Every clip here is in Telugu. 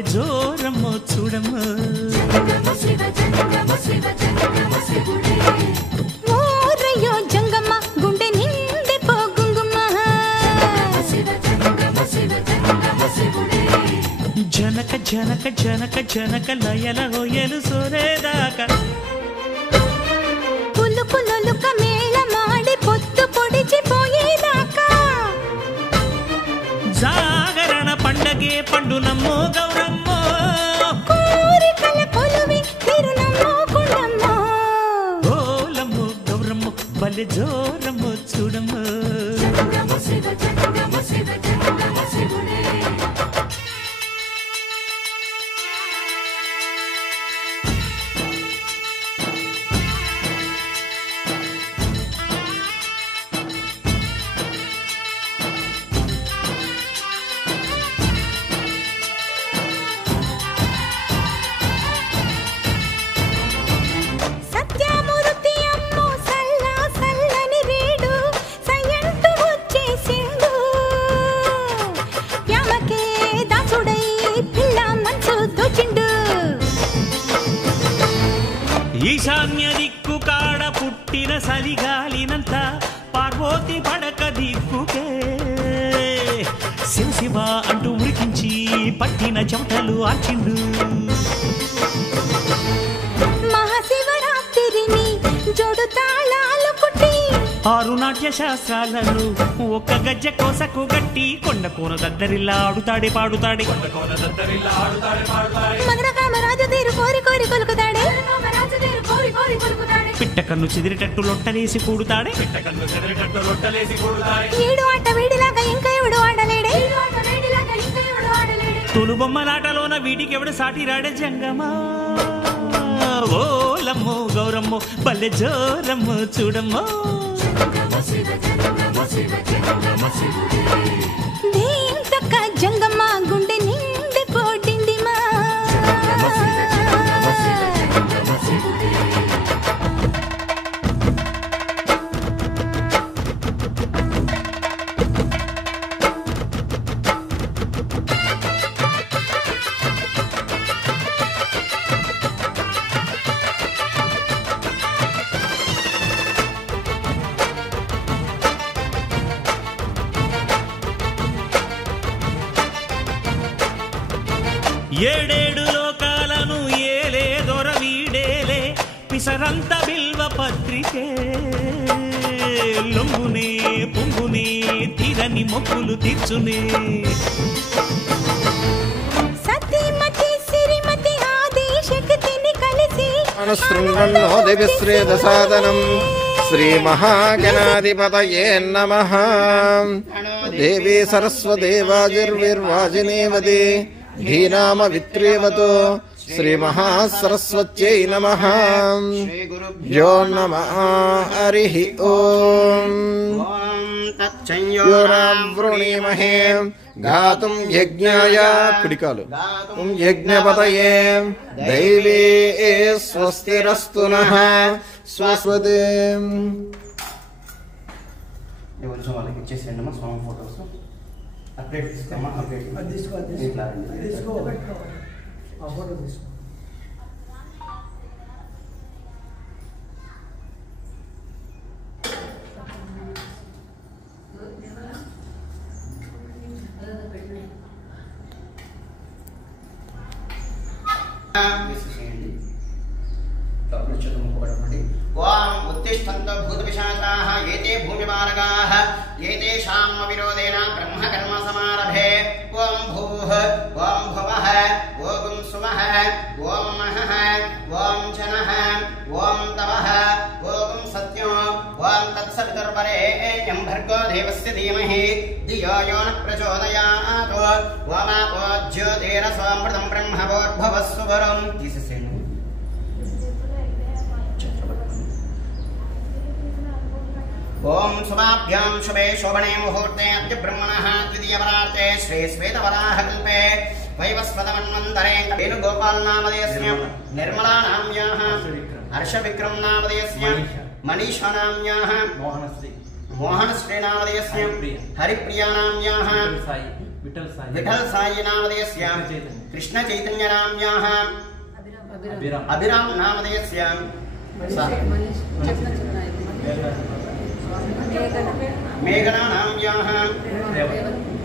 భలే జోరమ్మో చూడమ్మో ఓరయ్యో జంగమ్మ గుండె నిండి పోగుంగుమ్మ జనక జనక జనక జనక లయల హోయలు సోరేదాకా పులు పులుక మేళ మాడి పొత్తు పొడిచిపోయేదాకా జాగరణ పండగే పండునమ్మో గౌరమ్మో కోరికల కొలువి తిరునమ్మో కొండమ్మో ఓలమ్మో గౌరమ్మో భలే జోరమ్మో చూడమ్మో సత్యమూర్తి అమ్మో సల్లా సల్లని రేడు సయంటు వచ్చేసిండు యామకే దాసుడై పిల్ల మనసు దోచిండు ఈశాన్య దిక్కు కాడ పుట్టిన సలిగాలినంత పార్వతి పడక దిక్కుకే శివ శివ అంటూ ఉరికించి పట్టిన చెమటలు ఆర్చిండు మహాశివరాత్రిని జోడు తాళాలు కుట్టి 6 నాట్య శాస్త్రాలను ఒక్క గజ్జ కోసకు గట్టి కొండ కోన దద్దరిల్లా ఆడుతాడే పాడుతాడే మదన కామరాజు తీరు కోరి కోరి కొలుకుతాడే పిట్ట కన్ను చెదిరేటట్టు లొట్టలేసి కూడుతాడే ఈడు ఆట వీడిలాగా ఇంకా ఎవడు ఆడలేడే తొలు బొమ్మలాటలోన వీటికి ఎవడు సాటి రాడే జంగమా ఓలమ్మో గౌరమ్మో భలే జోరమ్మో చూడమ్మో దేంతక్క జంగమ్మ గుండె నిండి పోడిందిమా ఏడేడు లోకాలను ఏలే దొర వీడేలే పిసరంత బిల్వ పత్రికే లొంగునే పొంగునే తీరని మొక్కులు తీర్చునే సతీమతి సిరిమతి ఆది శక్తిని కలిసి అనుశృణ్వన్నో దివ్యశ్రేద సాధనం శ్రీ మహాగణాధిపతయే నమః దేవీ సరస్వదేవాజిర్విర్వాజినేవతి ధీనామ విత్రేవతో శ్రీ మహాసరస్వత్యై నమః యో నమః హరిః ఓం తచ్చంయోరావృణీమహే గాతుం యజ్ఞాయ కుడికాలు యజ్ఞపతయే దైవీ స్వస్తిరస్తు నః స్వస్వతే కొంచెం వాళ్ళకి ఇచ్చేసేయండి అమ్మా స్వామి ఫోటోస్ అప్డేట్ తీసుకోమ్మా అప్డేట్ తీసుకో ఆ ఫోటో తీసుకో ఓం ఉత్తిష్టంత భూతపిశాచాః ఏతే భూమిమార్గాః ఏతేషాం విరోధేన బ్రహ్మకర్మ సమారభే ఓం భూః ఓం భువః ఓం సుమః ఓం మహః ఓం జనః ఓం తవః ఓం సత్యం ఓం తత్సవితుర్వరేణ్యం భర్గో దేవస్య ధీమహి ధియో యో న ప్రచోదయాత్ ఓమాపో జ్యోతిరసోమృతం బ్రహ్మవోర్భవః సువరం తీసేసేయండి. ఓం శుభాభ్యాం శుభే శోభనే ముహూర్తే అద్య బ్రహ్మణః ద్వితీయవరార్తే శ్రీ శ్వేతవరాహకల్పే వైవస్వతమన్వంతరే వేణుగోపాల్ నామధేయస్య నిర్మలా నామ్యాః హర్షవిక్రమ్ నామధేయస్య మనీషా నామ్యాః మోహనశ్రీ నామధేయస్య హరిప్రియా నామ్యాః विठल साई नामधेयस्यां कृष्ण चैतन्य नाम्याः अभिराम नामधेयस्यां मेघना नाम्याः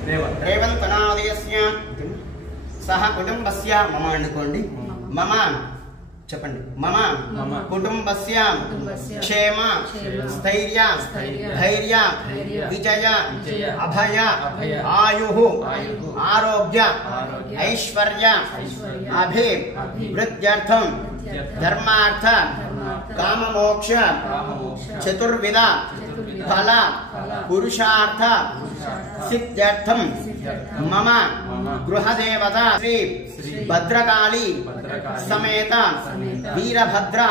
रेवंत नामधेयस्यां सह कुटुंबस्य मम अनुकोंడి मम చెప్పండి మమ కుటుంబస్య క్షేమ స్థైర్య ధైర్య విజయ అభయ ఆయుః ఆరోగ్య ఐశ్వర్య అభివృద్ధ్యర్థం ధర్మార్థ కామమోక్ష చతుర్విధ ఫల పురుషార్థ సిద్ధ్యర్థం మమ గృహదేవత శ్రీ భద్రకాళి సమేత వీరభద్ర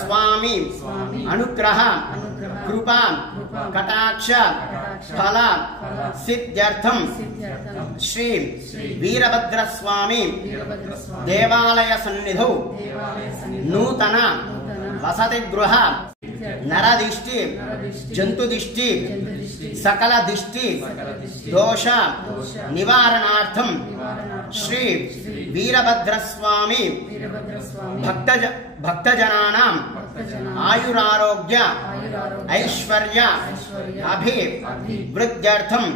స్వామి అనుగ్రహ కృపా కటాక్ష ఫల సిద్ధ్యర్థం శ్రీ వీరభద్ర స్వామి దేవాలయ సన్నిధౌ నూతన వసతి గృహ నరదిష్టి జంతుదిష్టి సకల దిష్టి దోష నివారణార్థం శ్రీ వీరభద్ర స్వామి భక్తజనానాం ఆయురారోగ్య ఐశ్వర్య అభివృద్ధ్యర్థం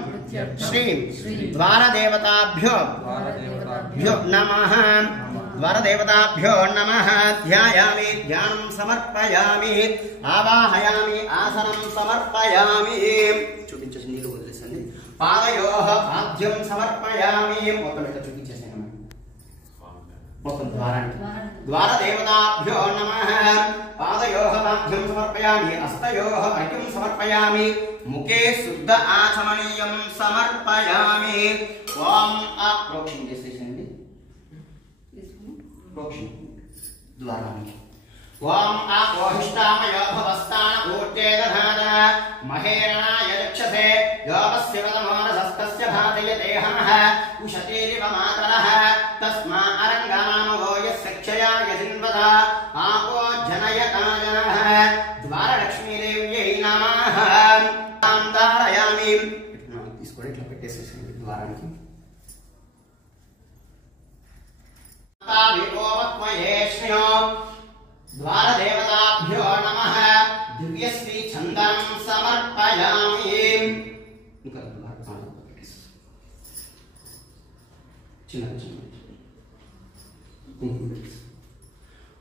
శ్రీ ద్వారదేవతాభ్యో నమః ద్వారదేవతాభ్యో నమః ధ్యాయామి ధ్యానం సమర్పయామి ఆవాహయామి ఆసనం సమర్పయామి చూపించేసి నీళ్ళు వదిలేసండి పాదయోః పాద్యం సమర్పయామి మొత్తం ఇట్లా చూపించేసాను మొత్తం ద్వారానికి ద్వారదేవతాభ్యో నమః పాదయోః పాద్యం సమర్పయామి హస్తయోః అర్ఘ్యం సమర్పయామి ముఖే శుద్ధ ఆచమనీయం సమర్పయామి ఓం ప్రోక్షణ చేసేసండి ప్రోక్షణ ద్వారానికి ఓం ఆపోహిష్టామయో భవస్థాన ఊర్జే దధాన మహేరణాయ రక్షసే యోపస్య వదమానసస్తస్య భాతయతే హనః ఉషతీరివ మాతరః తస్మా అరంగానామో యస్య క్షయాయ జిన్వద ఆపో జనయతాజనః ద్వారలక్ష్మీదేవ్యై నమః తాం ధారయామి తీసుకొని ఇట్లా పెట్టేసేసండి ద్వారానికి ద్వారదేవతాభ్యో నమః దివ్యశ్రీ చందనం సమర్పయామి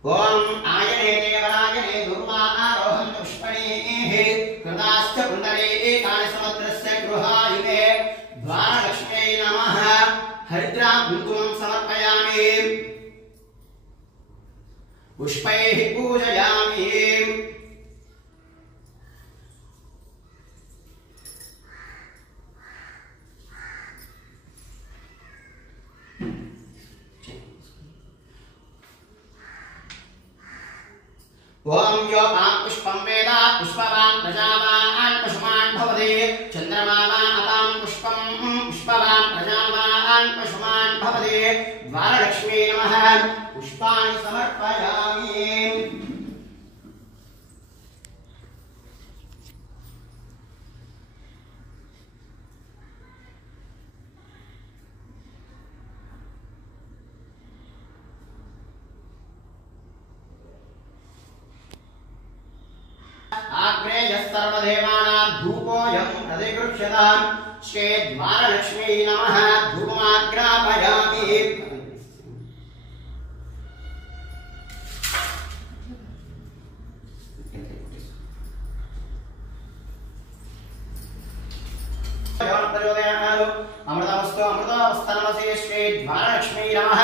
ఓం ఆయనే దేవరాజనే దుర్వారోహం పుష్పణీః కృతాశ్చ కుండలీకాని సముద్రస్య గృహాయుగే ద్వారలక్ష్మ్యై నమః హరిద్రాం కుంకుమం సమర్పయామి పుష్పైః పూజయామి ఓం యో మాం పుష్పం వేద పుష్పవాన్ ప్రజావాన్ పశుమాన్ భవతి చంద్రమా వా అపాం పుష్పం పుష్పవాన్ ప్రజావాన్ పశుమాన్ భవతి ద్వారలక్ష్మీ నమః పుష్పాణి సమర్పయామి ఆగ్నేయ సర్వదేవానాం ధూపోయం ప్రతిగృహ్యతాం శ్రీ ద్వారలక్ష్మీ నమః ధూపమాగ్రాపయామి అమృతమస్తు అమృతవస్తనమసే శ్రీ ద్వారలక్ష్మీ నమః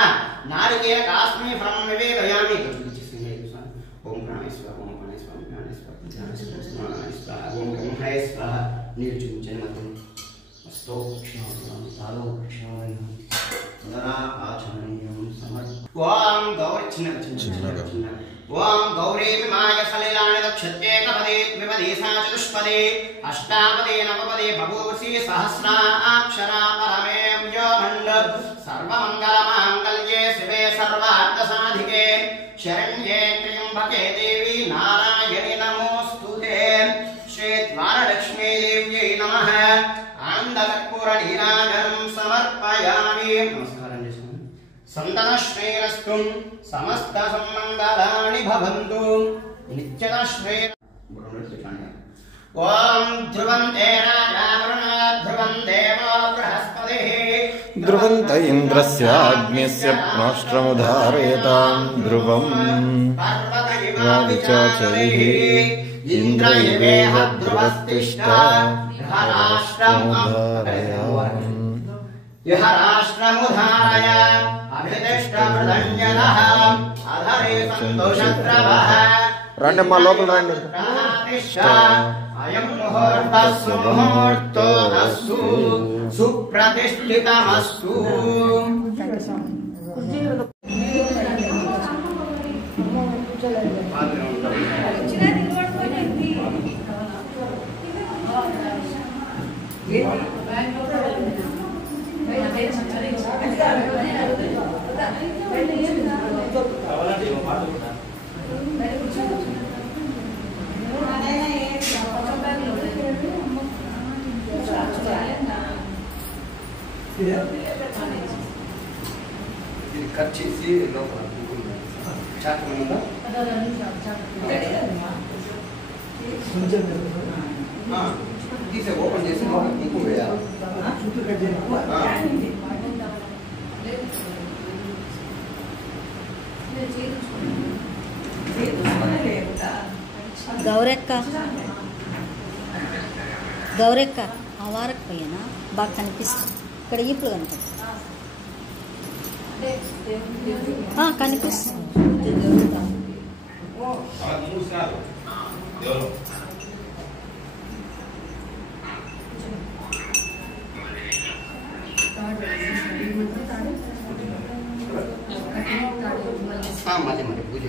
నారికేల కాస్మీ ఫలం నివేదయామి ఓం ప్రాణేశ్వర ఓం ప్రాణేశ్వర ప్రాణేశ్వర ఓం బ్రహ్మేశ్వర నీరు చూపించండి మొత్తం అస్తో కృష్ణ సాలో కృష్ణ ఆచమనీయం సమర్ప ఓం గౌరీ చిన్న ఓం గౌరీ విమాయ సలిలాని దక్షత్యేకపదే ద్విపదే సా చతుష్పదే అష్టాపదే నవపదే బభూసి సహస్రాక్షరా పరమేం యో మండ సర్వమంగళమాంగళ్యే శివే సర్వార్థసాధికే శరణ్యే త్ర్యంబకే దేవి నారాయణి నమోస్తుతే శ్రీ ద్వారలక్ష్మీ దేవ్యై నమః ఆనందకర్పూర నీరాజనం సమర్పయామి సంతనశ్రేయస్తు సమస్త సన్మంగళాని భవంతు నిత్యశ్రే ఓం ధ్రువంతే రాజా వరుణో ధ్రువం దేవో బృహస్పతిః ధ్రువంత ఇంద్రస్యాగ్నిస్య ప్రోష్ట్రముధారయతాం ధ్రువం రావిచాచరిః ఇంద్ర ఇవేహ ధ్రువస్తిష్ట రాష్ట్రముధారయామి యః రాష్ట్రముధారయ అభితిష్టమృదంజనః అధరే సంతోషద్రవః రండి మా లోపల రండి అయం ముహూర్తః సుముహూర్తోరస్తు సుప్రతిష్ఠితమస్తు. ఇది కట్ చేసి లోపల చాకు ఉందా తీసే ఓపెన్ చేసి లోపల కుంకుమ వేయాలి. గౌరెక్క ఆ వారకు పోయినా బాగా కనిపిస్తుంది. ఇక్కడ ఇప్పుడు కనిపిస్తుంది. మళ్ళీ మళ్ళీ పూజ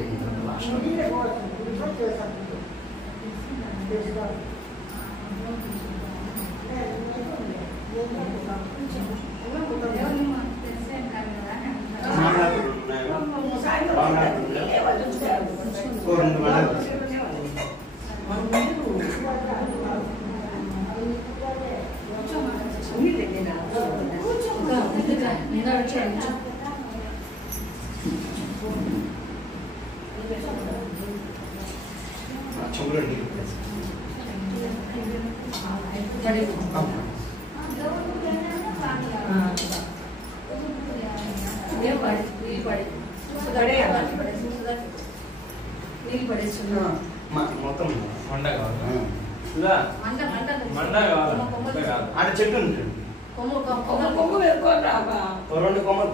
చూడండి మొత్తం ఆడ చెట్టు ఉంటుంది రెండు కొమ్మలు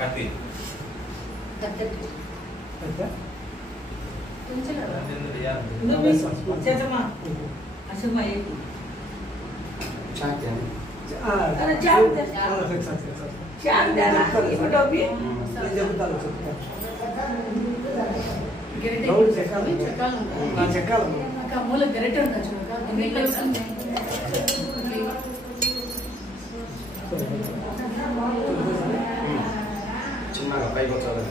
కత్తి మూల గరెట్ చిన్నగా పైకి వచ్చారు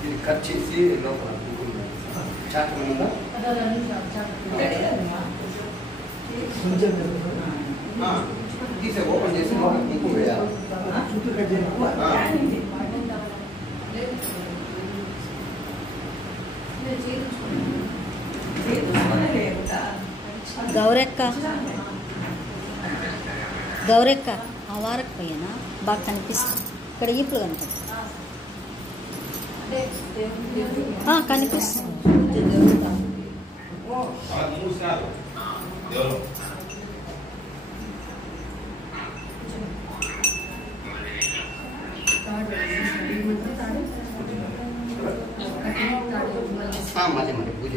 ఇది కట్ చేసి లోపల చాకు ఉందా తీసే ఓపెన్ చేసి లోపల కుంకుమ వేయాలి. గౌరెక్క వారకు పైన బాగా కనిపిస్తుంది. ఇక్కడ ఈపులు కనపడుతుంది. కనిపిస్తుంది. మళ్ళీ మళ్ళీ పూజ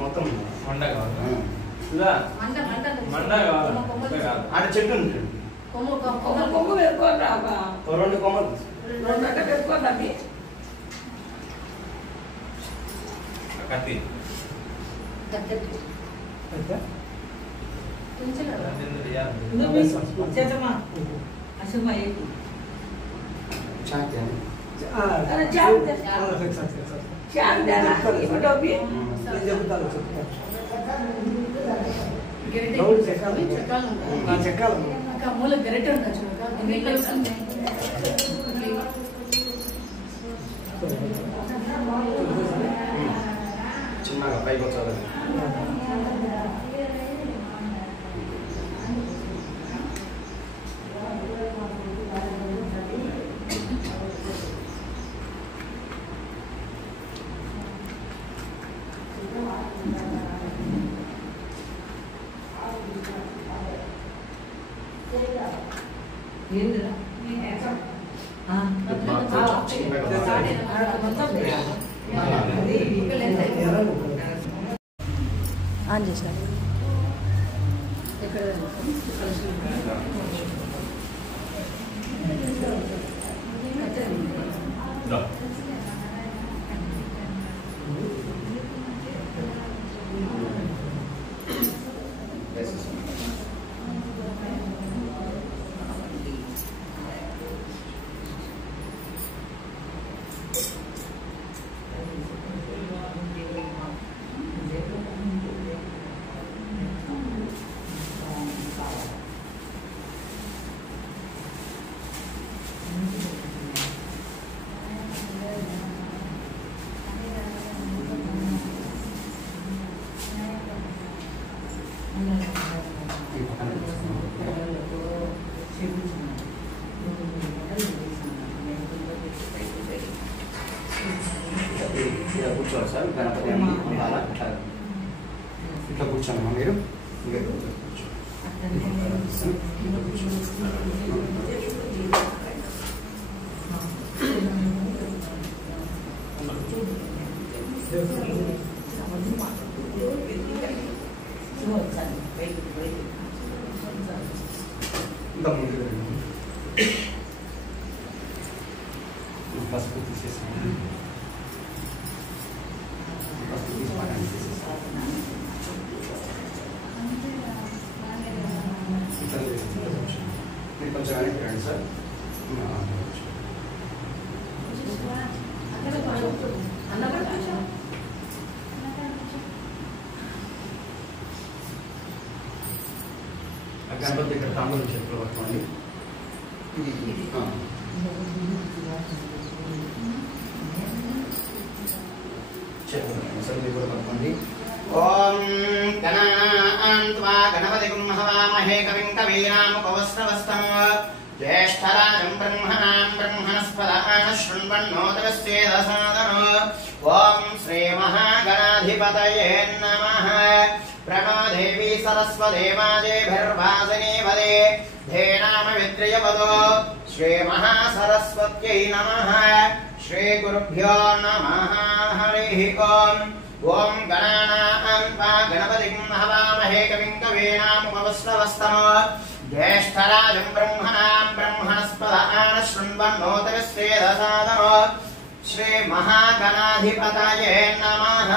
మొత్తం ఆడ చెట్టు ఉంటుంది. రెండు కొమ్మలు మూల గరిటె ఉండొచ్చు. చిన్నగా పైకి వచ్చాలి. ఆన్ చేశారు. కూర్చోవాలి సార్. గణపతి అలా ఇట్లా కూర్చోమ్మా మీరు. ఇంకా ముందు పసుపు తీసేసాను. పసుపు తీసి పక్కన తీసేసాను. మీరు కొంచెం వెనక్కి రండి సార్. గణపతి దగ్గర తాంబూలం చేతులు పట్టుకోండి. చేతులు కూడా పట్టుకోండి. ఓం గణాన్త్వా గణపతిం హవామహే కవిం కవీనాముపవస్రవస్తం జ్యేష్ఠరాజం బ్రహ్మణాం బ్రహ్మణస్పదాన శృణ్వన్నోదరస్యేదసాదనో. ఓం శ్రీ మహాగణాధిపతయే నమః. ప్రణో దేవీ సరస్వదేవాజేభిర్వాసినీ వదే ధేనామ విద్రియవదో. శ్రీ మహాసరస్వత్యై నమః. శ్రీ గురుభ్యో నమః. హరి ఓం. ఓం గణానాన్త్వా గణపతిం హవామహే కవిం కవీనాముపవస్రవస్తం ज्येष्ठराजं ब्रह्मणां ब्रह्मणस्पद आनशृण्वन्नोतस्वेदसादनो श्रीमहागणाधिपतये नमः।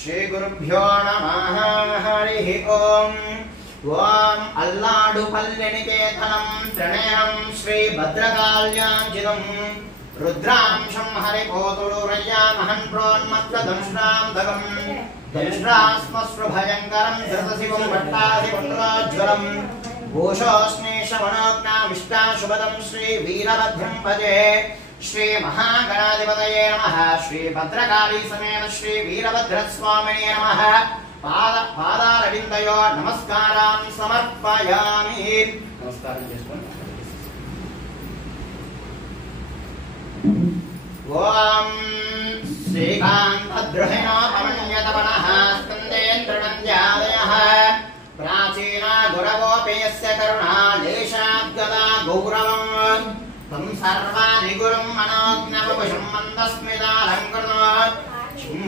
श्रीगुरुभ्यो नमः। हरिः ओम्। ओम अल्लाडुपल्लिनिकेतनं त्रिणयं श्रीभद्रकाल्याञ्जितं रुद्रांशं हरिपोतुरुरय्यामहं प्रोन्मत्तदंष्ट्रां दगं दंष्ट्रास्मश्रुभयङ्करं धृतशिवं भट्टाधिपुण्ड्रोज्ज्वलं घोषोऽस्मेशमनोज्ञाविष्टाशुभदं श्रीवीरभद्रं भजे। श्रीमहागणाधिपतये नमः। श्रीभद्रकाली समेत श्रीवीरभद्रस्वामिने नमः। पादारविन्दयो नमस्कारान् समर्पयामि। నమస్కారం చేసుకోండి. ఓం శ్రీకాంతద్రుహిణోపమన్యతపనః స్కందేంద్రనంద్యాదయః ప్రాచీనా గురవోపేయస్య కరుణా లేశాద్గదా గౌరవం తం సర్వాణి గురుం మనోజ్ఞవపుషం మందస్మితాలంకృతం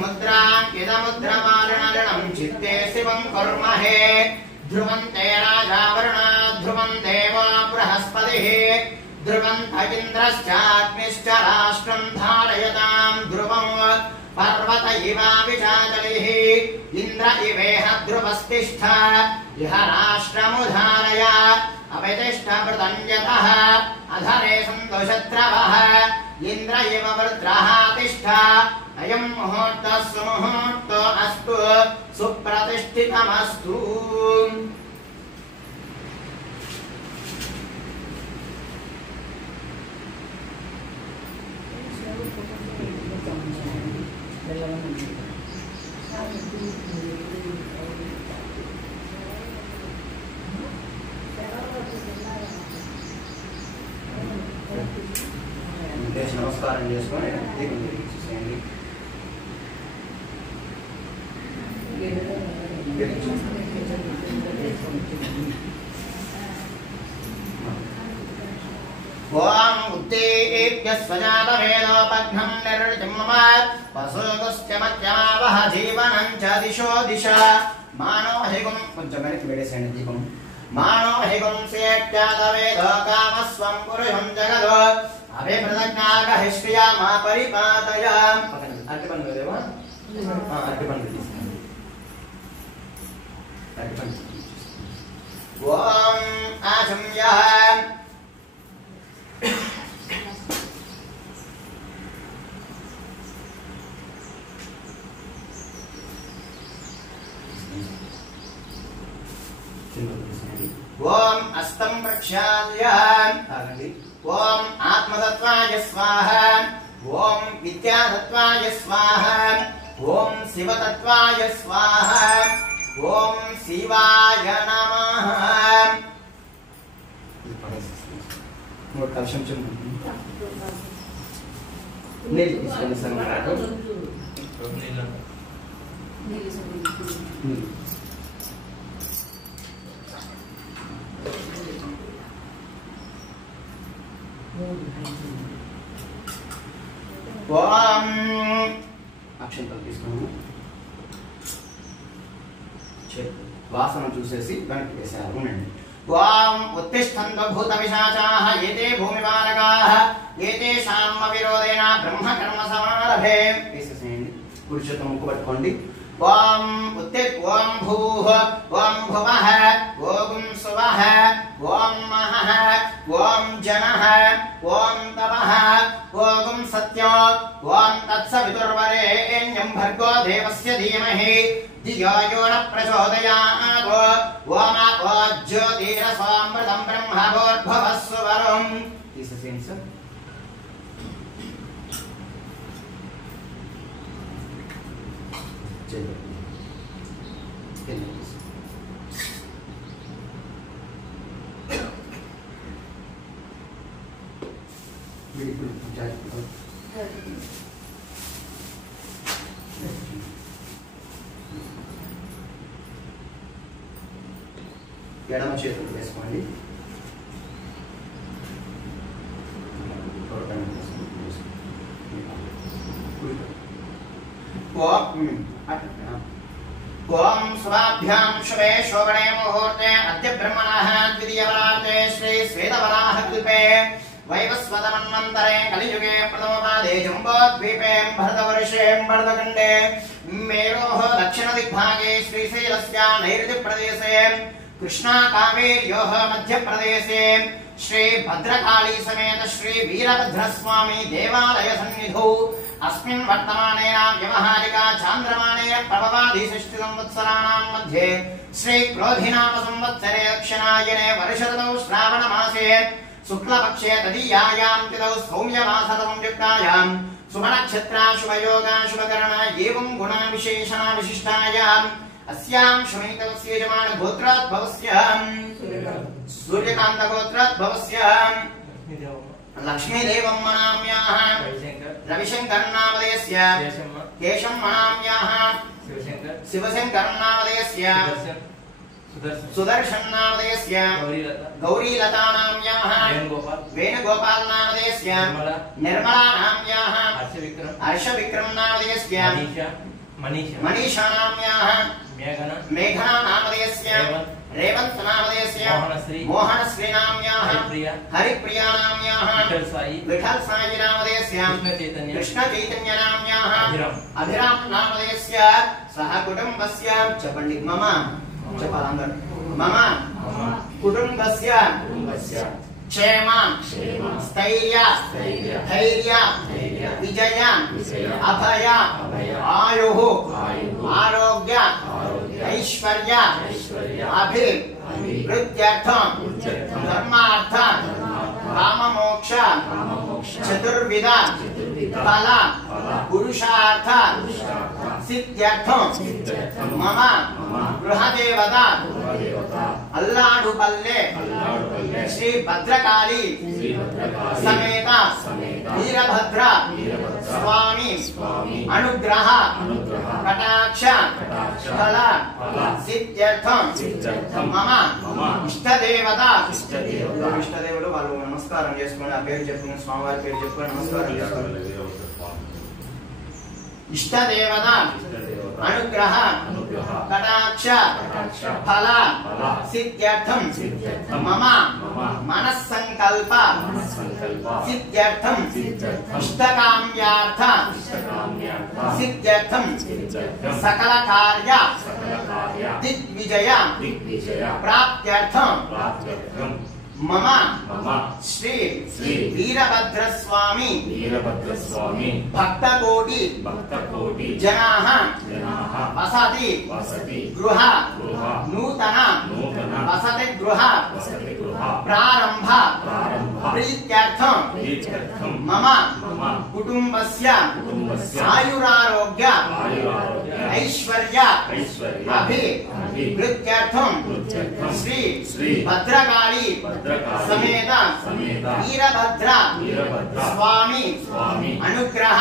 मुद्राङ्कितमुद्रमालिनलिनं चित्ते शिवं कुर्महे। ध्रुवं ते राजावरुणा ध्रुवं देवो बृहस्पतिः ध्रुवं इन्द्रश्चाग्निश्च राष्ट्रं धारयतां ध्रुवं पर्वत इवाविचाचलिः इन्द्र इवेह ध्रुवस्तिष्ठ इह राष्ट्रमुधारय अवितिष्ठभृतन्यतः अधरे सन्तोषत्रवः इन्द्र इव वृत्रः तिष्ठ अयं मुहूर्तः सुमुहूर्तो अस्तु सुप्रतिष्ठितमस्तु। నమస్కారం చేసుకొని దీపం వెలిగించేసేయండి. ओम उत्तेभ्य स्वजातवेदोपघ्नं निर्जिं मम वसुगुस्य मध्यावह जीवनं च दिशो दिशा मानो हिगुं కొంచెం వెనక్కి పెట్టేసేయండి దీపం मानो हिगुं सेत्यातवेदो कामस्वं पुरुषं जगదో अभिप्रदज्ञागहिष्क्रिया मा परिपातय। అరటిపండు లేవా? అరటిపండు తీసుకోండి. అరటిపండు ఓం ఆచమ్య ఓం అస్తం ప్రక్షాళ్య ఆగండి. ఓం ఆత్మతత్వాయ స్వాహ ఓం విద్యాతత్వాయ స్వాహ ఓం శివతత్వాయ స్వాహ ఓం శివాయ నమః। మూడు కలశం నీళ్ళు తీసుకోండి సార్. ఓం అక్షంతలు తీసుకున్నాము. వాసన చూసేసి వెనక్కి వేసారు. ఉండండి. ఓం ఉత్తిష్టంతు భూతపిశాచాః ఏతే భూమిపాలకాః ఏతేషాం అవిరోధేన బ్రహ్మకర్మ సమారభే। వేసేసేయండి. కుడి చేత ముక్కు పట్టుకోండి. ఓం ఓం భూః ఓం భువః ఓం సువః ఓం మహః ఓం జనః ఓం తపః ఓం సత్యో ఓం తత్సవితుర్వరేణ్యం భర్గో దేవస్య ధీమహి ధియో యో న ప్రచోదయాత్ ఓం అపో జ్యోతిరసోమృతం బ్రహ్మభూర్భువస్సు వరుం। తీసేసేయండి సార్. ఎడమ చేతులు వేసుకోండి. ఓం శుభాభ్యాం శుభే శోభనే ముహూర్తే అద్య బ్రహ్మణః ద్వితీయవరాతే శ్రీ శ్వేతవరాహ కల్పే వైవస్వతమన్వంతరే కలియుగే ప్రథమపాదే జంబోద్వీపే భరతవర్షే భరతఖండే మేరోః దక్షిణదిగ్భాగే శ్రీశైలస్య నైరుతిప్రదేశే कृष्णा कावेर्योः मध्यप्रदेशे श्री भद्रकाली समेत श्री वीरभद्रस्वामी देवालय सन्निधौ अस्मिन् वर्तमानेन व्यवहारिका चान्द्रमानेन प्रभवादि 6 संवत्सराणां मध्ये श्री क्रोधिनाम संवत्सरे दक्षिणायने वर्षऋतौ श्रावण मासे शुक्लपक्षे तदीयायां तिथौ सौम्यमासतमं युक्तायां शुभनक्षत्रा शुभयोगा शुभकरणा एवं गुणा विशेषणा विशिष्टायां अस्यां श्वेतवस्य यजमान गोत्रोद्भवस्य सूर्यकांत गोत्रोद्भवस्य लक्ष्मी देवं मनाम्याः रविशंकर नामधेयस्य केशं मनाम्याः शिवशंकर नामधेयस्य सुदर्शन नामधेयस्य गौरीलता नाम्याः वेणुगोपाल नामधेयस्य निर्मला नाम्याः हर्षविक्रम नामधेयस्य मनीषा नाम्याः मेघना नामधेयस्य रेवंत नामधेयस्य मोहनश्री नाम्याः हरिप्रिया नाम्याः विठल साई नामधेयस्य कृष्ण चैतन्य नाम्याः अभिराम नामधेयस्य सह कुटुंबस्य चपण्डि मम चपालांदर मम कुटुंबस्य क्षेम स्थैर्य धैर्य विजय अभय आयुः आरोग्य ऐश्वर्य अभिवृद्ध्यर्थं धर्मार्थ काममोक्ष चतुर्विध फल पुरुषार्थ सिद्ध्यर्थं मम गृहदेवता अल्लाडुपल्ले श्री भद्रकाली समेत वीरभद्र स्वामी अनुग्रह कटाक्ष फल सिद्ध्यर्थं मम इष्टदेवता इष्टदेवुलु वाळ्ळु नमस्कारं चेसुकोंडि आ पेरु चेप्पुकोंडि स्वामिवारि पेरु चेप्पुकोंडि नमस्कारं चेसुकोंडि इष्टदेवता अनुग्रह कटाक्ष फल सिद्ध्यर्थं मम मनस्संकल्प सिद्ध्यर्थं इष्टकाम्यार्थ सिद्ध्यर्थं सकल कार्य दिग्विजय प्राप्त्यर्थं मम श्री वीरभद्रस्वामी भक्तकोटि जनाः वसति गृह नूतन वसति गृह प्रारंभ प्रीत्यर्थं मम कुटुंबस्य आयुरारोग्य ऐश्वर्य अभिवृद्ध्यर्थं श्री भद्रकाली समेत वीरभद्र स्वामी अनुग्रह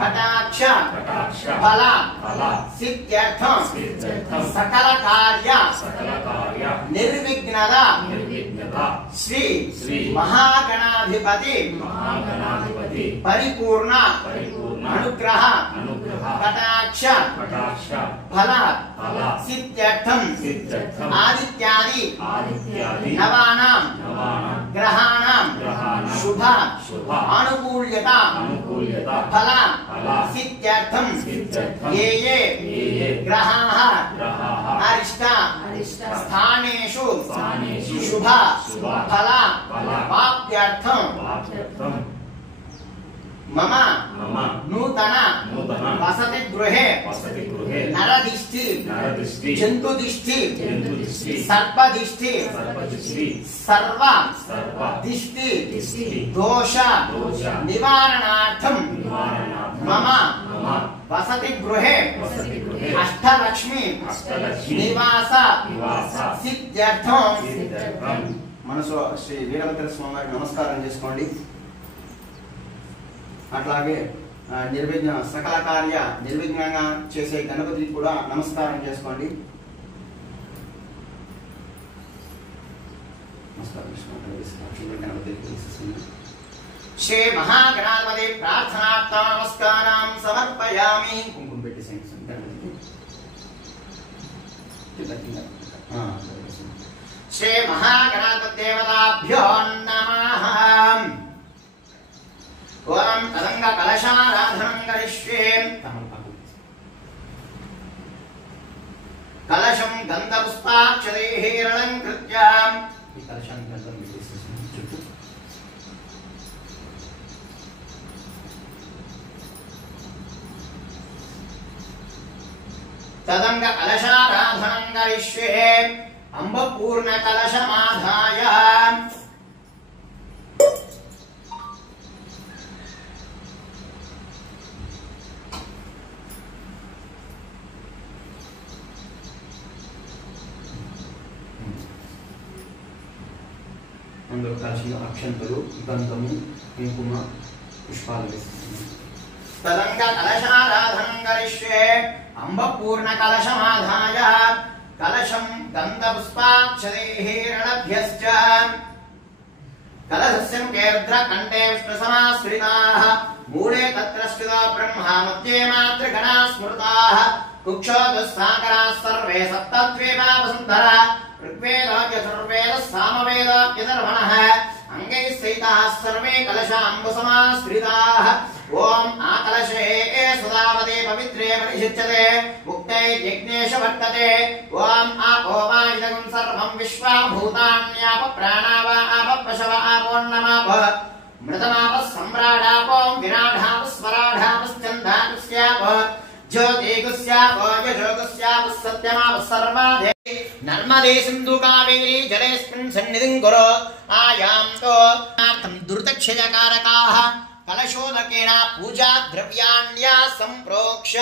कटाक्ष फल सिद्ध्यर्थं सकल कार्य निर्विघ्नता श्री महागणाधिपति परिपूर्ण अनुग्रह कटाक्ष फल सिद्ध्यर्थं आदित्यादि नवानां ग्रहाणां शुभ अनुकूल्यता फल सिद्ध्यर्थं ये ग्रहाः अरिष्ट स्थानेषु शुभ फल प्राप्त्यर्थं मम नूतन वसति गृहे नरदिष्टि जन्तुदिष्टि सर्पदिष्टि सर्व दिष्टि दोष निवारणार्थं मम वसति गृहे अष्टलक्ष्मी निवास सिद्ध्यर्थं మనసు శ్రీ వీరభద్ర స్వామి వారికి నమస్కారం చేసుకోండి. అట్లాగే నిర్విఘ్న సకల కార్య నిర్విఘ్నంగా చేసే గణపతికి కూడా నమస్కారం చేసుకోండి. శ్రీ మహాగణాధిపతి ప్రార్థనార్థం నమస్కారం సమర్పయామి. కుంకుమ పెట్టి గణపతికి శ్రీ మహాగణాధిపదేవతాభ్యో నమః. ఓం తదంగ కలశారాధనం కరిష్యే. కలశం గంధపుష్పాక్షరైః రణంకృత్య. ఈ కలశాన్ని గంధం పెట్టేసేసి చుట్టూ. తదంగ కలశారాధనం కరిష్యే. అంబపూర్ణ కలశమాధాయ అందులో కాల్చిన అక్షంతలు, గంధము, కుంకుమ, పుష్పాలు వేస్తున్నాను. తదంగ కలశారాధనం కరిష్యే. అంబపూర్ణ కలశమాధాయ కలశం గంధపుష్పాక్షరైః రణభ్యశ్చ. కలశస్య ముఖేర్ధ్ర కంఠే విష్ణుసమాశ్రితాః. మూలే తత్ర స్థితో బ్రహ్మా మధ్యే మాతృగణాః స్మృతాః. కుక్షోదస్సాగరాः సర్వే సప్తద్వీపా వసుంధరా. ఋగ్వేదో యజుర్వేదः సామవేదోऽప్యధర్వణः. అంగైः సహితాः సర్వే కలశాంబుసమాశ్రితాः. ఓం ఆకలశే సుధావతే పవిత్రే పరిశుచ్యతే. ముక్తై యజ్ఞేశ వర్తతే. ఓం ఆపో వా ఇదగం సర్వం విశ్వా భూతాన్యాప ప్రాణావ ఆప పశవ ఆపోన్నమాప. మృతమాప సమ్రాడాపోం విరాఢాప స్వరాఢాపశ్చందాపస్యాప. జ్యోతిగుస్యాప యజోగుస్యాప సత్యమాప సర్వాధే. నర్మదే సింధు కావేరీ జలేస్మిన్ సన్నిధిం కురు. ఆయాంతో దుర్దక్షయకారకాః. కలశోదకేన పూజా ద్రవ్యాణ్యా సంప్రోక్ష.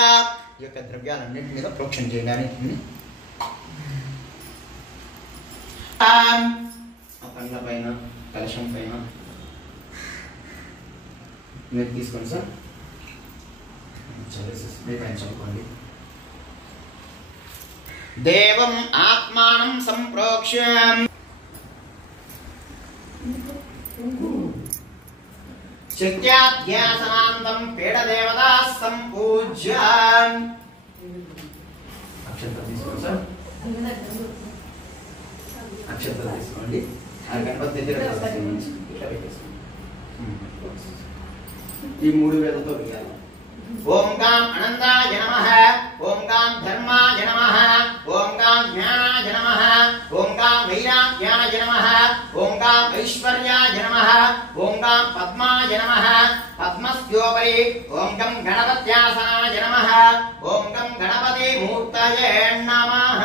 ఈ యొక్క ద్రవ్యాలన్నింటి మీద ప్రోక్షణ చేయాలి. ఆ పండ్ల పైన, కలశం పైన మీరు తీసుకోండి సార్. చదువుకోండి. దేవం ఆత్మానం సంప్రోక్ష. శక్త్యాధ్యాసనాంతం పీడదేవతా సంపూజ్య. అక్షంతలు తీసుకోండి సార్. అక్షంతలు తీసుకోండి. ఆ గణపతి దగ్గర ఇట్లా పెట్టేసుకోండి. ఈ 3 వేలతో వేయాలి. ఓం గాం అనంతాయ నమః. ఓం గాం ధర్మాయ నమః. ఓం గాం జ్ఞానాయ నమః. ఓం గాం వైరాగ్యాయ నమః. ఓం గాం ఐశ్వర్యాయ నమః. ఓం గాం పద్మాయ నమః. పద్మస్యోపరి ఓం గం గణపత్యాసనాయ నమః. ఓం గం గణపతి మూర్తయే నమః.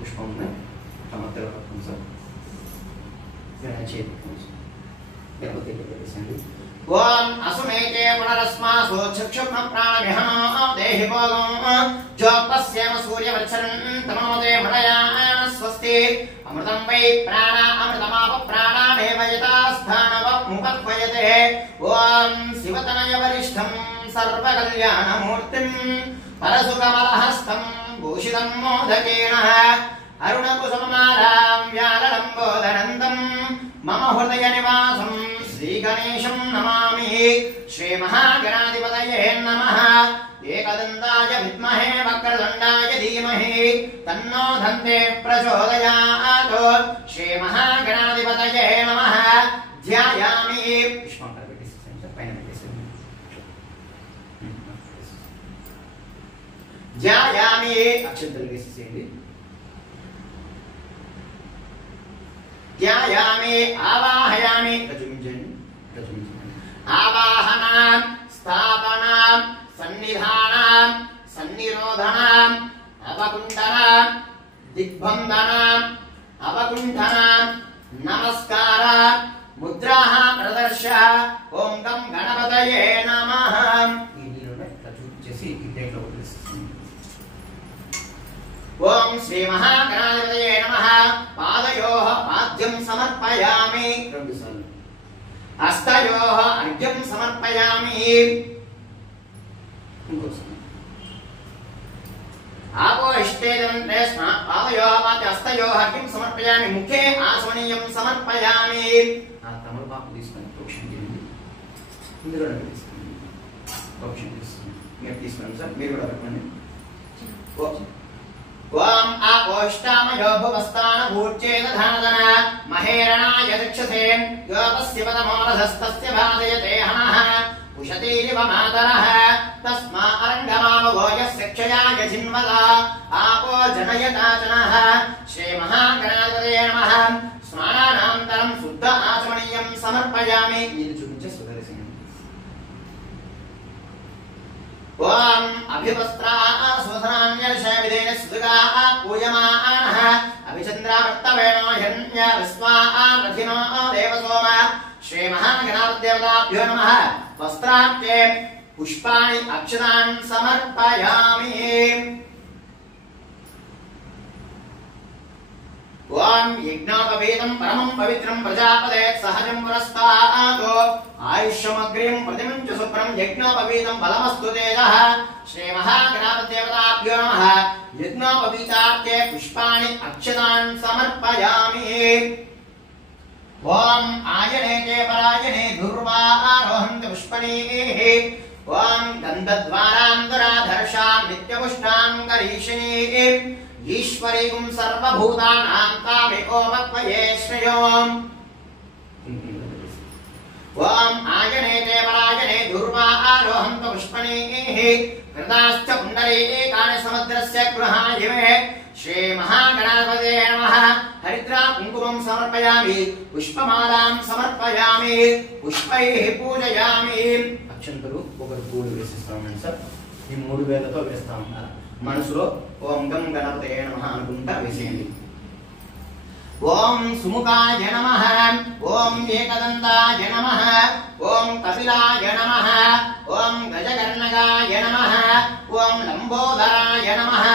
పుష్పం సమర్థలో పట్టుకోండి సార్. గణపతి పెట్టేసండి. ఓం అసుమేకే పునరస్మాసు చక్షుః ప్రాణవిహనో దేహి భోగం. జ్యోపస్యేమ సూర్యవర్చనం తమోదే మలయాన స్వస్తి. అమృతం వై ప్రాణ అమృతమాప ప్రాణానేవ యథాస్థానవ ముపద్వయతే. ఓం శివతనయ వరిష్ఠం సర్వకల్యాణమూర్తిం పరసుకమలహస్తం భూషితం మోదకేన. అరుణకుసుమమాలాం వ్యాలలంబోదనందం మమ హృదయ నివాసం శ్రీ గణేశం నమామి. శ్రీ మహాగణాధిపతయే నమః. ఏకదంతాయ విద్మహే వక్రదండాయ ధీమహి తన్నో దంతే ప్రచోదయాత్. శ్రీ మహాగణాధిపతయే నమః. ధ్యాయామి. పుష్పాంకర పెట్టేసేయండి, పైన పెట్టేసేయండి. ధ్యాయామి. అక్షంతలు వేసేసేయండి. ధ్యాయామి. ఆవాహయామి. చూపించండి. ఆవాహనాం స్థాపనాం సన్నిధానాం సన్నిరోధనాం అవకుంఠనాం దిగ్బంధనాం అవకుంఠనాం నమస్కారం ముద్రాః ప్రదర్శ. ఓం గం గణపతయే నమః. ఈ నీరుని ఇట్లా చూపించేసి ఈ ప్లేట్లో వదిలేస్తాం. ఓం శ్రీ మహాగణాధిపతయే నమః. పాదయోః పాద్యం సమర్పయామి. 2 సార్లు. హస్తయోః అర్ఘ్యం సమర్పయామి. ఇంకోసారి. ఆపోహిష్ఠేదంతే పాదయోః పాద్య హస్తయోః అర్ఘ్యం సమర్పయామి. ముఖే ఆసమనీయం సమర్పయామి. ఆ తమలపాకు తీసుకొని ప్రోక్షణ చేయండి. ఇందులో తీసుకోండి. ప్రోక్షణ తీసుకోండి. మీరు తీసుకోండి సార్. మీరు కూడా పెట్టండి. ఓం ఆపోష్టామయో భువస్థాన భూర్చేదధానదన మహేరణాయ దక్షసే యోగస్య పదమోరధస్తస్య బాధయతే హనః ఉషతీరివ మాతరః తస్మా అరంగమామవో యస్య క్షయాయ జిన్వదా ఆపో జనయతాచనః శ్రీ మహాగణాధిపతయే నమః స్నానానంతరం శుద్ధ ఆచమనీయం సమర్పయామి. ఇది చూపించే సుదర్శనం. ఓం అభివస్త్రా సుధనాన్యర్షవిదేన సుదుగా పూయమానః అభిచంద్రావర్తవేణో హిరణ్య విశ్వా రథినో దేవసోమ శ్రీ మహాగణాధిపత్యేభ్యో నమః. వస్త్రాఖ్యే పుష్పాణి అక్షతాన్ సమర్పయామి. ఓం యజ్ఞోపవీతం పరమం పవిత్రం ప్రజాపదే సహజం పురస్తాతో ఆయుష్యమగ్రీం ప్రతిమంచ శుభ్రం యజ్ఞోపవీతం బలమస్తు తేజః. శ్రీ మహాగణాధిపత్యేభ్యో నమః. యజ్ఞోపవీతాఖ్యే పుష్పాణి అక్షతాన్ సమర్పయామి. ఓం ఆయనే చే పరాయణే దుర్వారోహంతి పుష్పణీః. ఓం గంధద్వారాంతరాధర్షాం నిత్యపుష్టాం కరీషిణీః. ఈశ్వరీం సర్వభూతానాం తామికోమత్వయే శ్రేయోం. ఓం ఆయనే చే పరాయణే దుర్వారోహంతి పుష్పణీః. కృతాశ్చ పుండరీకాని సముద్రస్య గృహాయిమే. శ్రీ మహాగణాధిపతయే నమః. హరిద్రా కుంకుమం సమర్పయామి. పుష్పమాలాం సమర్పయామి. పుష్పైః పూజయామి. అక్షంతలు ఒక పూలు వేసిస్తామండి సార్. ఈ 3 వేలతో వేస్తాం. మనసులో ఓం గం గణపతయే నమః అనుకుంటా వేసేయండి. ఓం సుముఖాయ నమః. ఓం ఏకదంతాయ నమః. ఓం కపిలాయ నమః. ఓం గజకర్ణకాయ నమః. ఓం లంబోదరాయ నమః.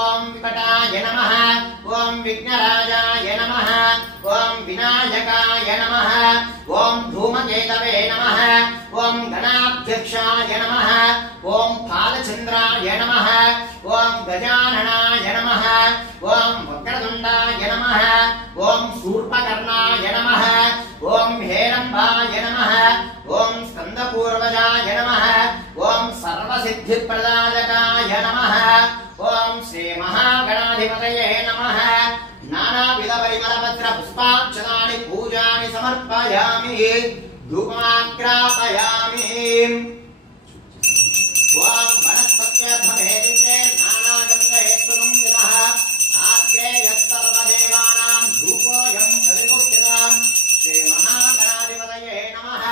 ఓం వికటాయ నమః. ఓం విఘ్నరాజాయ నమః. ఓం వినాయకాయ నమః. ఓం ధూమకేతవే నమః. ఓం గణాధ్యక్షాయ నమః. ఓం పాదచంద్రాయ నమః. ఓం గజాననాయ నమః. ఓం వక్రతుండాయ నమః. ఓం శూర్పకర్ణాయ నమః. ఓం హేరంబాయ నమః. ఓం స్కందపూర్వజాయ నమః. ఓం సర్వసిద్ధిప్రదాయకాయ నమః. ఓం శ్రీ మహాగణాధిపతయే నమః. నానావిధ పరిమళపత్ర పుష్పాక్షతాని పూజాని సమర్పయామి. ధూపమాగ్రాపయామి. ఓం వనస్పత్యర్భవేదితే నానాగంధేశ్వరం విరః ఆగ్రేయస్తర్వదేవానాం ధూపోయం ప్రతిపుష్టితాం. శ్రీ మహాగణాధిపతయే నమః.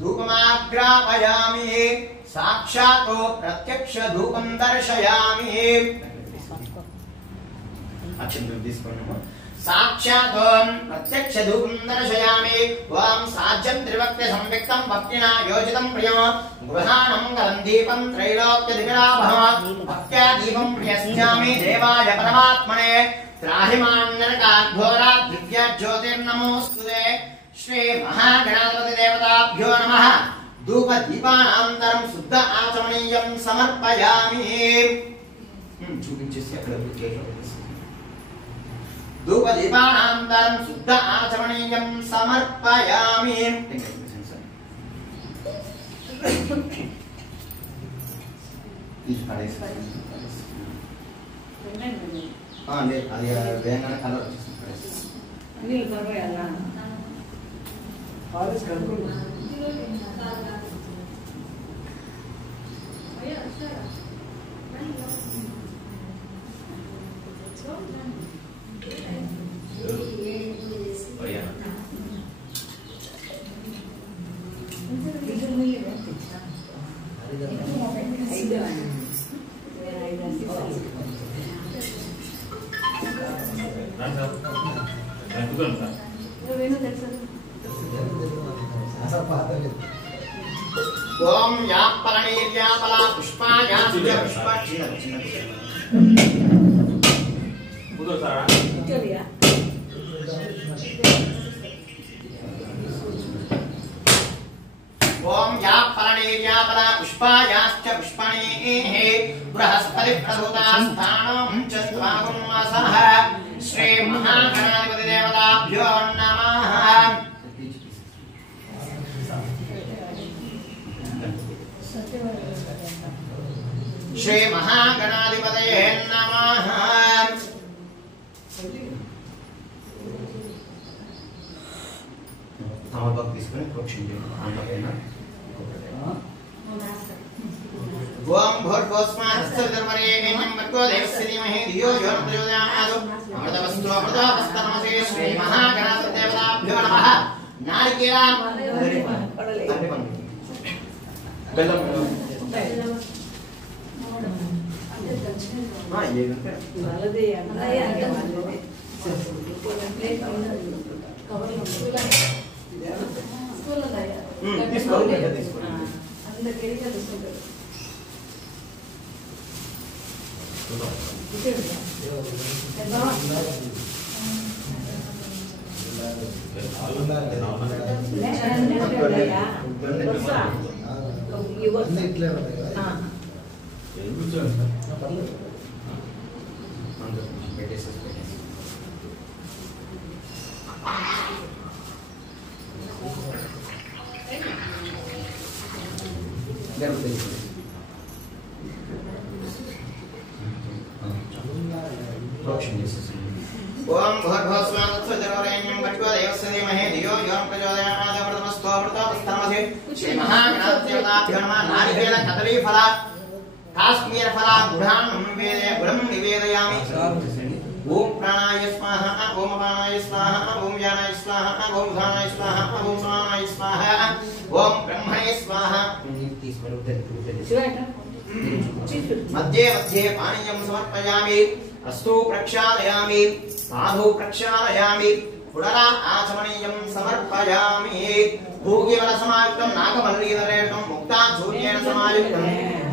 ధూపమాగ్రాపయామి. సాక్షాత్ ప్రత్యక్ష ధూపం దర్శయామి. అక్షంతలు తీసుకోండి. సాక్షాత్ ప్రత్యక్ష ధూపం దర్శయామి. ఓం సాజ్యం త్రివక్త్య సంవిక్తం భక్తినా యోజితం ప్రియం గృహాణం గలం దీపం త్రైలోక్య దివిలాభం భక్త్యా దీపం ప్రియస్యామి దేవాయ పరమాత్మనే త్రాహిమాన్నరకాఘోరా దివ్య జ్యోతిర్నమోస్తుతే. శ్రీ మహాగణాధిపతి దేవతాభ్యో నమః. ధూప దీపానంతరం శుద్ధ ఆచమనీయం సమర్పయామి. చూపించేసి అక్కడ ధూప దీపానంతరం శుద్ధ ఆచమనీయం సమర్పయామి. లేదు అది వేగంగానే కలర్ వచ్చేసింది. ఓం యాపలనీర్యాపలా పుష్పాయాస్య పుష్పాక్షిణ ఓం యాపలనీర్యాపలా పుష్పాయాస్య పుష్పణీః బృహస్పతి ప్రసూతాస్థానం చత్వాగుం మాసః. శ్రీ మహాగణాధిపతి దేవతాభ్యో నమః. శ్రీ మహాగణాధిపతయే నమః. తీసుకొని ప్రోక్షణ చేయండి ఆంధ్రపైన ఓం భూర్భువస్మాత్సవితుర్వరేణ్యం భర్గో దేవస్య ధీమహి ధియో యో న ప్రచోదయాత్ అమృతవస్తు అమృతోపస్తనమసే శ్రీ మహాగణాధిపతి దేవతాభ్యో నమః నారికేళం బెల్లం ఓం భూర్భువస్మాత్సవితుర్వరేణ్యం భర్గో దేవస్య ధీమహి ధియో యో న ప్రచోదయాత్ అమృతవస్తు అమృతోపస్తనమసే శ్రీ మహాగణాధిపతి దేవతాభ్యో నమః నారికేళ కదలీఫల కాశ్మీర ఫల గుఢం నివేదయామి ఓం ప్రాణాయ స్వాహ ఓం అపానాయ స్వాహ ఓం వ్యానాయ స్వాహ ఓం ఉదానాయ స్వాహ ఓం సమానాయ స్వాహ ఓం బ్రహ్మణే స్వాహ మధ్యే మధ్యే పానీయం సమర్పయామి అస్తు ప్రక్షాళయామి సాధు ప్రక్షాళయామి పునరా ఆచమనీయం సమర్పయామి భూగివల సమాయుక్తం నాగమల్లీధరేషం ముక్తా సూర్యేణ సమాయుక్తం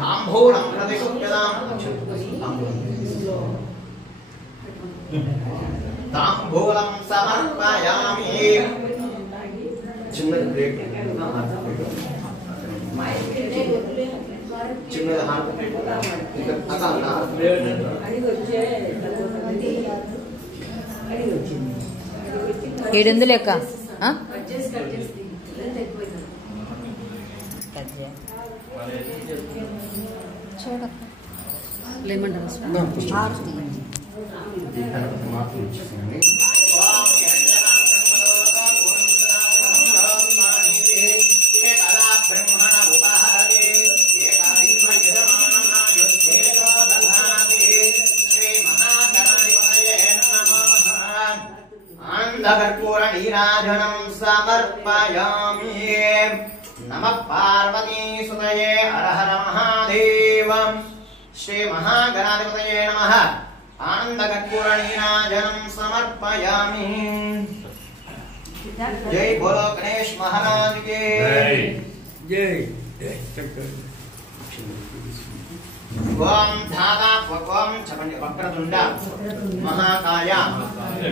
తాంబూలం ప్రతిశుభ్యతాం తాంబూలం సమర్పయామి చిన్న బ్రేక్ చిన్న హార్ట్ ఏడు లెక్క చూడక అంధకర్పూర నీరాజనం సమర్పయామి నమః పార్వతీ సుతయే హర హర మహాదేవ శ్రీ మహాగణాధిపతయే నమః ఆనందకర్పూర నీరాజనం సమర్పయామి జై బోలో గణేష్ మహారాజ్ కి జై ఓం ధాతా ఓం చెప్పండి వక్రతుండ మహాకాయ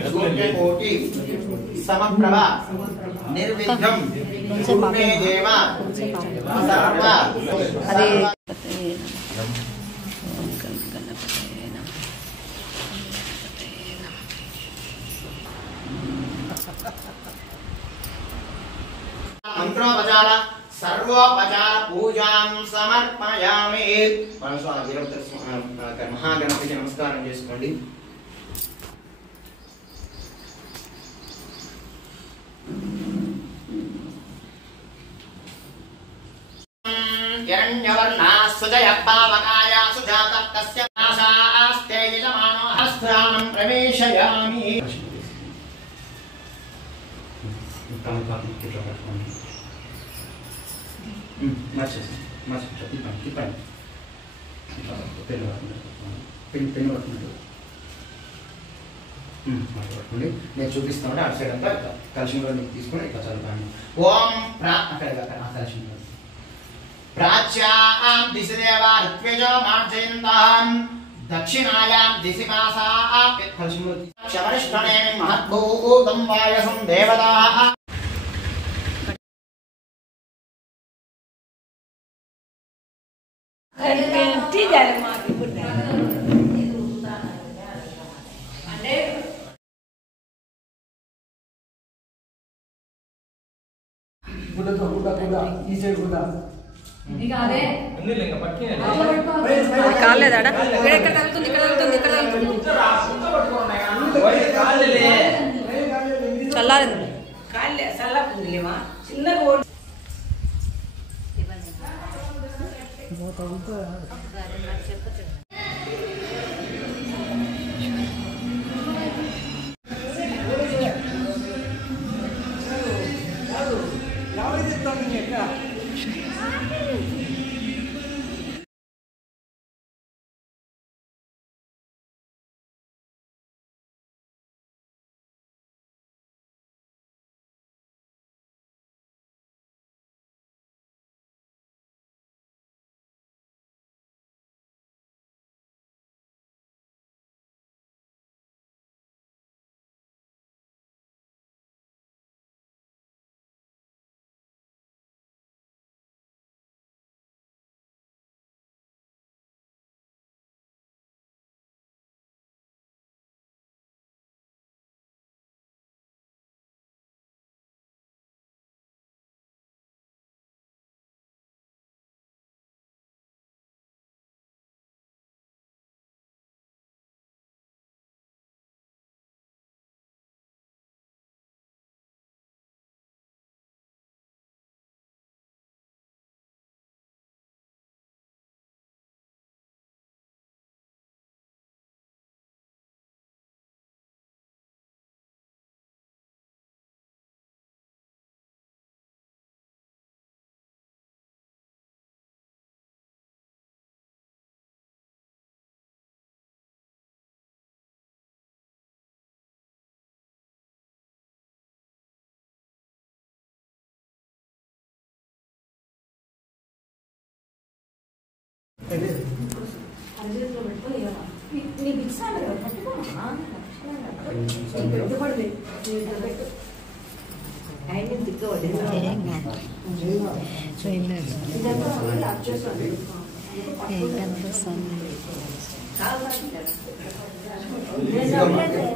సూర్యకోటి సమప్రభ నిర్విఘ్నం కుర్మే దేవ సర్వ అది మంత్రోపచార సర్వోపచార పూజాం సమర్పయామి మహాగణపతికి నమస్కారం చేసుకోండి. హిరణ్యవర్ణాస్సుజయ పావకాయ సుజాత తస్య నాసాస్తే యజమానో హస్త్రాణం ప్రవేశయామి. నేను చూపిస్తాను అటు సైడ్ అంతా కలిసి తీసుకుని ఇట్లా చదువుతాను. ఓం కలిసి ప్రాచ్యాం దిశి దేవా ఋత్విజో మార్జయంతాం దక్షిణాయాం దిశి మాసా శవరిష్ఠనే మహద్భూతం వాయసం దేవతాః. కాలేదాడా ఇక్కడ తగులుతుంది ఇక్కడ తగులుతుంది ఇక్కడ తగులుతుంది చల్లారింది కాళ్ళే చల్లకుందిలేమా చిన్న చిన్నగా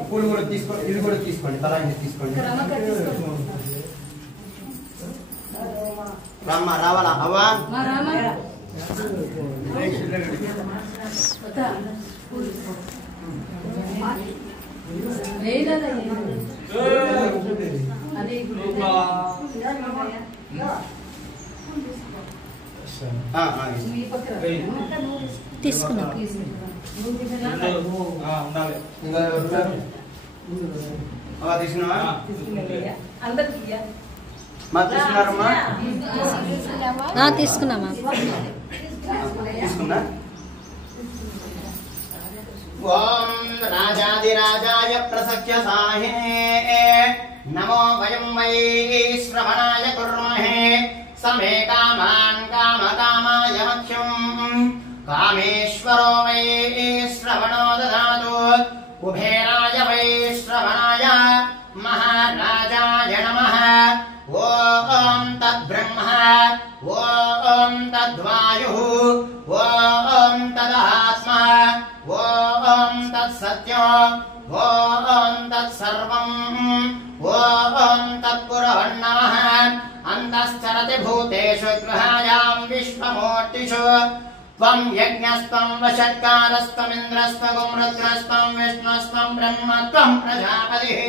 పూలు కూడా తీసుకోండి, ఇది కూడా తీసుకోండి, తలా తీసుకోండి. రామ్మా రావాలా అవ్వా తీసుకున్నా తీసుకున్నావా తీసుకున్నామా తీసుకున్నా. ఓం రాజాదిరాజాయ ప్రసఖ్య సాహే నమో వయం వై శ్రవణాయ కుర్మహే సమే కామాన్ కామకామాయ మఖ్యం కామేశ్వరో వై శ్రవణో దదాతు కుబేరాయ వై శ్రవణాయ మహారాజాయ నమః. ఓం తద్బ్రహ్మ ఓం తద్వాయుః ఓం తదాత్మా ఓం తత్సత్యం ఓం తత్సర్వం ఓం తత్పురవన్నమః. అంతశ్చరతి భూతేషు గృహాయాం విశ్వమూర్తిషు త్వం యజ్ఞస్త్వం వషట్కారస్త్వమింద్రస్త్వగుం రుద్రస్త్వం విష్ణుస్త్వం బ్రహ్మ త్వం ప్రజాపతిః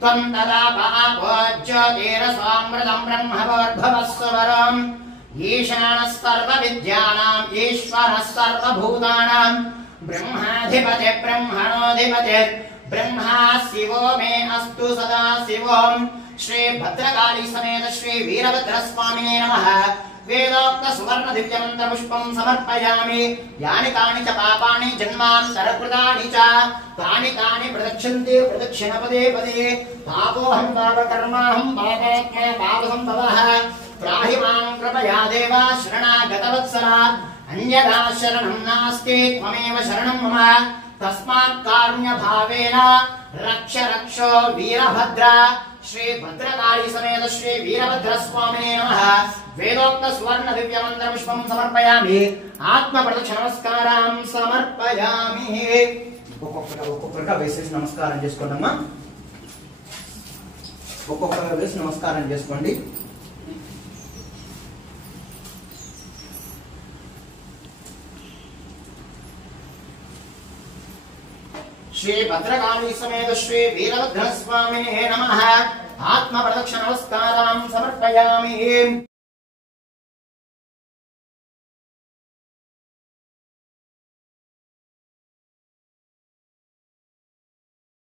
త్వం తదాపో జ్యోతిరసామృతం బ్రహ్మవోర్భవస్సువరం ఈశానः సర్వవిద్యానాం ఈశ్వరः సర్వభూతానాం బ్రహ్మాధిపతి బ్రహ్మణోధిపతి బ్రహ్మా శివో మే అస్తు సదా శివం. శ్రీ భద్రకాళీ సమేత శ్రీ వీరభద్రస్వామినే నమః. వేదోక్త సువర్ణ దివ్యమంత్ర పుష్పం సమర్పయామి. యాని కాని చ పాపాని జన్మాంతరకృతాని చ తాని తాని ప్రదక్షిణంతే ప్రదక్షిణ పదే పదే. పాపోహం పాపకర్మాహం పాపాత్మా పాపసంభవః. త్రాహి మాం కృపయా దేవ శరణాగతవత్సల. అన్యదా శరణం నాస్తి త్వమేవ శరణం మమ. తస్మాత్ కారుణ్య భావేన రక్ష రక్షో వీరభద్ర. శ్రీ భద్రకాళీ సమేత శ్రీ వీరభద్రస్వామినే నమః. వేదోక్త సువర్ణ దివ్య మంత్ర పుష్పం సమర్పయామి. ఆత్మ ప్రదక్షిణ నమస్కారం సమర్పయామి. ఒక్కొక్కరుగా వేసేసి నమస్కారం చేసుకోండమ్మా. ఒక్కొక్కరుగా వేసి నమస్కారం చేసుకోండి. శ్రీ భద్రకాళీ సమేత శ్రీ వీరభద్రస్వామినే నమః. ఆత్మ ప్రదక్షిణ నమస్కారం సమర్పయామి.